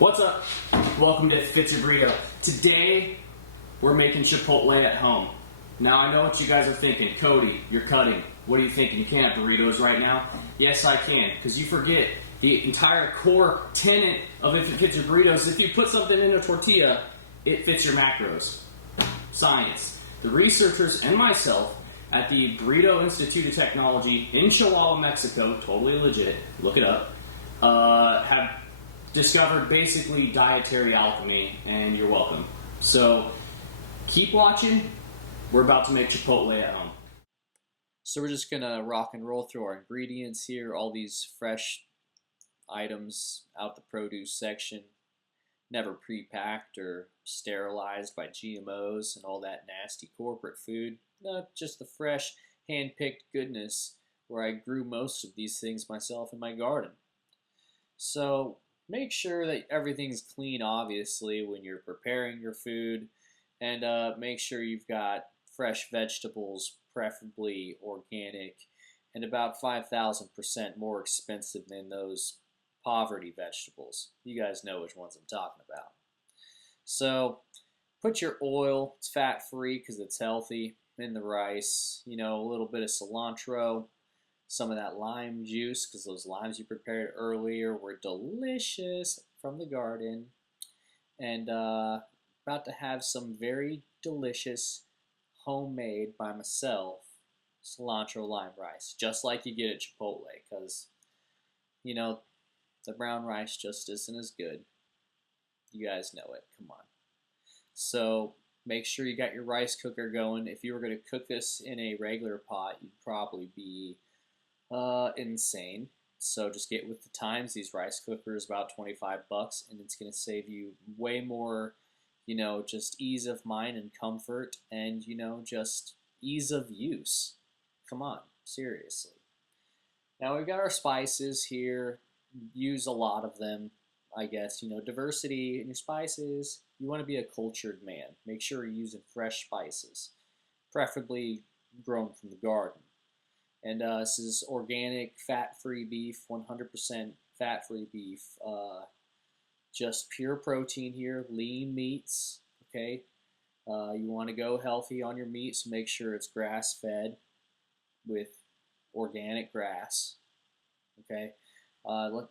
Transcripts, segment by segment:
What's up? Welcome to Fits Your Burrito. Today, we're making Chipotle at home. Now, I know what you guys are thinking. Cody, you're cutting. What are you thinking? You can't have burritos right now? Yes, I can, because you forget the entire core tenet of If It Fits Your Burritos. If you put something in a tortilla, it fits your macros. Science. The researchers and myself at the Burrito Institute of Technology in Chihuahua, Mexico, totally legit, look it up, have discovered basically dietary alchemy, and you're welcome. So keep watching. We're about to make Chipotle at home. So we're just gonna rock and roll through our ingredients here, all these fresh items out the produce section, never pre-packed or sterilized by GMOs and all that nasty corporate food. No, just the fresh, hand-picked goodness where I grew most of these things myself in my garden. So make sure that everything's clean, obviously, when you're preparing your food, and make sure you've got fresh vegetables, preferably organic, and about 5,000% more expensive than those poverty vegetables. You guys know which ones I'm talking about. So put your oil, it's fat-free because it's healthy, in the rice, a little bit of cilantro, some of that lime juice, because those limes you prepared earlier were delicious from the garden. And about to have some very delicious homemade by myself cilantro lime rice, just like you get at Chipotle, because the brown rice just isn't as good. You guys know it. Come on. So make sure you got your rice cooker going. If you were going to cook this in a regular pot, you'd probably be insane. So just get with the times. These rice cookers about $25, and it's going to save you way more, just ease of mind and comfort, and just ease of use. Come on, seriously. Now we've got our spices here. Use a lot of them, I guess. Diversity in your spices. You want to be a cultured man. Make sure you're using fresh spices, preferably grown from the garden. And this is organic, fat-free beef, 100% fat-free beef. Just pure protein here, lean meats, okay? You want to go healthy on your meat, so make sure it's grass-fed with organic grass, okay?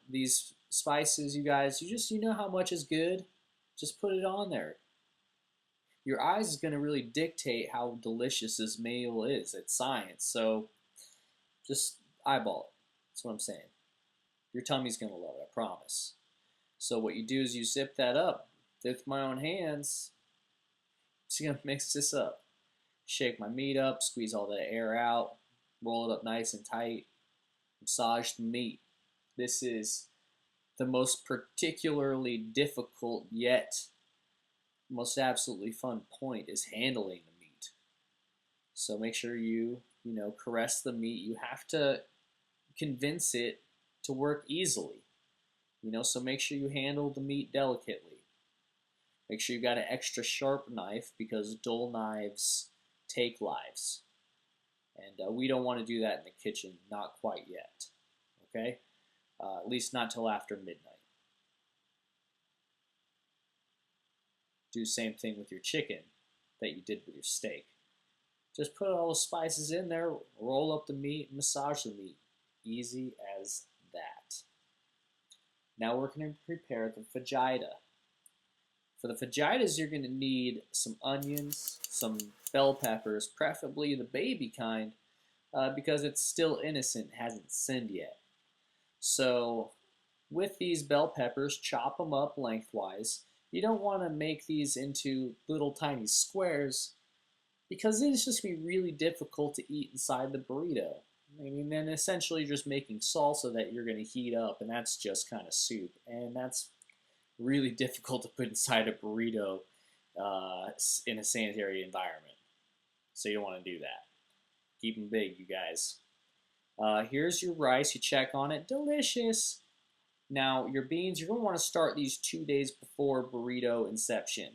These spices, you guys, you know how much is good. Just put it on there. Your eyes is going to really dictate how delicious this meal is. It's science, so just eyeball it. That's what I'm saying. Your tummy's going to love it, I promise. So what you do is you zip that up. With my own hands, just going to mix this up. Shake my meat up, squeeze all the air out, roll it up nice and tight, massage the meat. This is the most particularly difficult yet most absolutely fun point is handling the meat. So make sure you caress the meat. You have to convince it to work easily. So make sure you handle the meat delicately. Make sure you got an extra sharp knife because dull knives take lives. And we don't want to do that in the kitchen, not quite yet. Okay? At least not till after midnight. Do the same thing with your chicken that you did with your steak. Just put all the spices in there, roll up the meat, massage the meat. Easy as that. Now we're going to prepare the fajita. For the fajitas, you're going to need some onions, some bell peppers, preferably the baby kind, because it's still innocent, hasn't sinned yet. So with these bell peppers, chop them up lengthwise. You don't want to make these into little tiny squares because it's just going to be really difficult to eat inside the burrito. Then essentially you're just making salsa that you're going to heat up, and that's just kind of soup. And that's really difficult to put inside a burrito in a sanitary environment. So you don't want to do that. Keep them big, you guys. Here's your rice. You check on it. Delicious. Now, your beans, you're going to want to start these 2 days before burrito inception.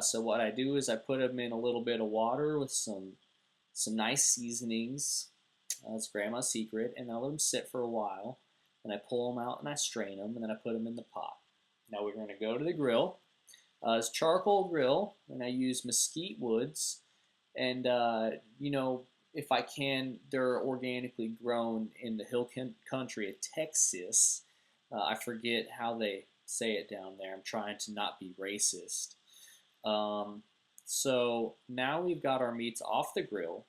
So what I do is I put them in a little bit of water with some nice seasonings. It's Grandma's secret. And I let them sit for a while. And I pull them out and I strain them. And then I put them in the pot. Now we're going to go to the grill. It's charcoal grill, and I use mesquite woods. And, if I can, they're organically grown in the hill country of Texas. I forget how they say it down there. I'm trying to not be racist. So now we've got our meats off the grill.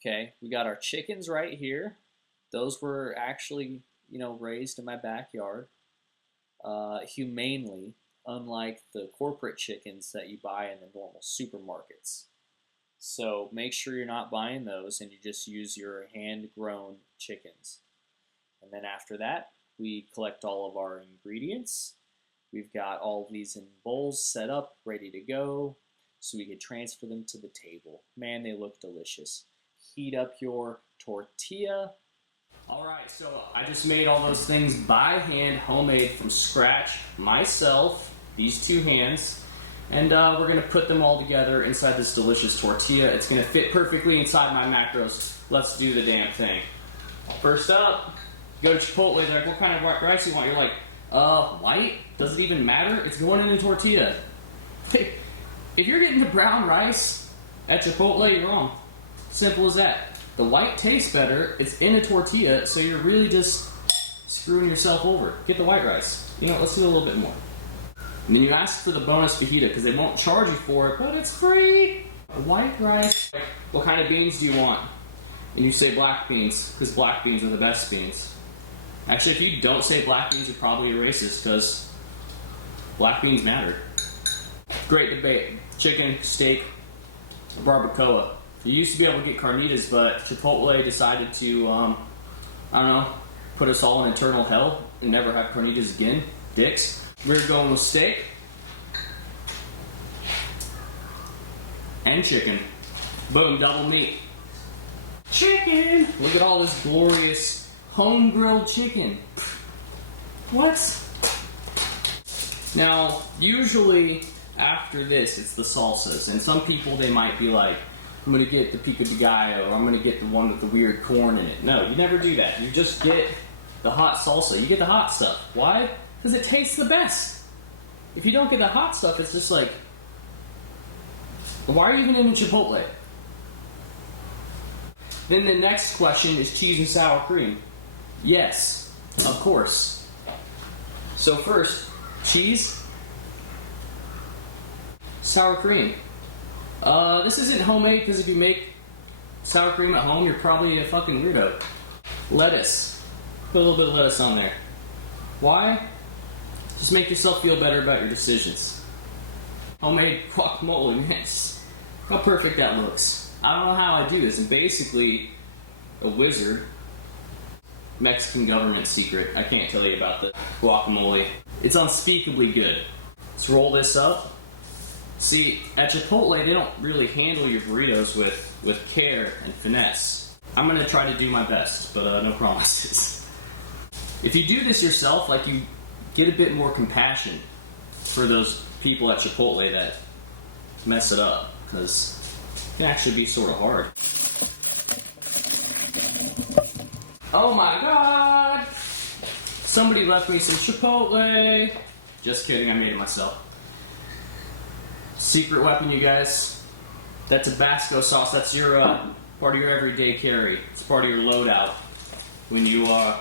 Okay, we got our chickens right here. Those were actually, raised in my backyard, humanely, unlike the corporate chickens that you buy in the normal supermarkets. So make sure you're not buying those and you just use your hand-grown chickens. And then after that, we collect all of our ingredients. We've got all of these in bowls set up, ready to go, so we can transfer them to the table. Man, they look delicious. Heat up your tortilla. All right, so I just made all those things by hand, homemade from scratch, myself, these two hands. And we're going to put them all together inside this delicious tortilla. It's going to fit perfectly inside my macros. Let's do the damn thing. First up, go to Chipotle. They're like, what kind of rice you want? You're like, white? Does it even matter? It's going in a tortilla. If you're getting the brown rice at Chipotle, you're wrong. Simple as that. The white tastes better. It's in a tortilla, so you're really just screwing yourself over. Get the white rice. Let's do a little bit more. And then you ask for the bonus fajita because they won't charge you for it, but it's free. White rice. What kind of beans do you want? And you say black beans because black beans are the best beans. Actually, if you don't say black beans, you're probably a racist because black beans matter. Great debate. Chicken, steak, barbacoa. You used to be able to get carnitas, but Chipotle decided to, put us all in eternal hell and never have carnitas again. Dicks. We're going with steak and chicken. Boom, double meat. Chicken! Look at all this glorious home-grilled chicken. What? Now, usually after this, it's the salsas. And some people, they might be like, I'm going to get the pico de gallo, or I'm going to get the one with the weird corn in it. No, you never do that. You just get the hot salsa. You get the hot stuff. Why? Because it tastes the best. If you don't get the hot stuff, it's just like, why are you even in Chipotle? Then the next question is cheese and sour cream. Yes, of course. So first, cheese, sour cream. This isn't homemade because if you make sour cream at home, you're probably a fucking weirdo. Lettuce. Put a little bit of lettuce on there. Why? Just make yourself feel better about your decisions. Homemade guacamole, man. How perfect that looks. I don't know how I do this. I'm basically a wizard. Mexican government secret. I can't tell you about the guacamole. It's unspeakably good. Let's roll this up. See, at Chipotle, they don't really handle your burritos with care and finesse. I'm going to try to do my best, but no promises. If you do this yourself, you get a bit more compassion for those people at Chipotle that mess it up, because it can actually be sort of hard. Oh my god! Somebody left me some Chipotle. Just kidding, I made it myself. Secret weapon, you guys. That Tabasco sauce, that's your part of your everyday carry. It's part of your loadout when you are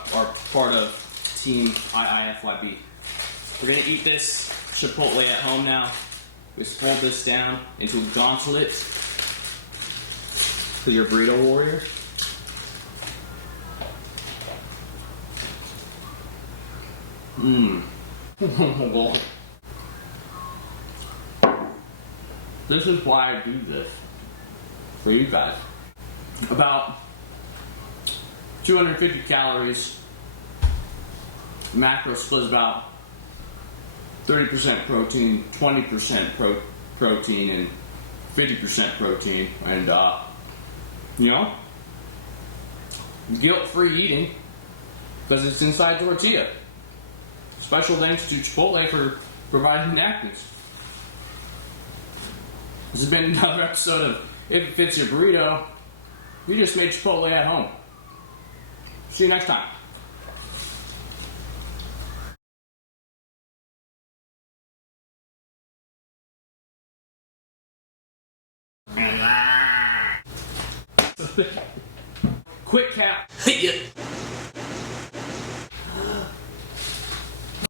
part of Team IIFYB. We're going to eat this Chipotle at home now. We just fold this down into a gauntlet because you're a burrito warrior. This is why I do this for you guys. About 250 calories. Macro split is about 30% protein, 20% protein, and 50% protein. And, guilt-free eating because it's inside tortilla. Special thanks to Chipotle for providing napkins. This has been another episode of If It Fits Your Burrito. You just made Chipotle at home. See you next time. Quick cap. Yeah.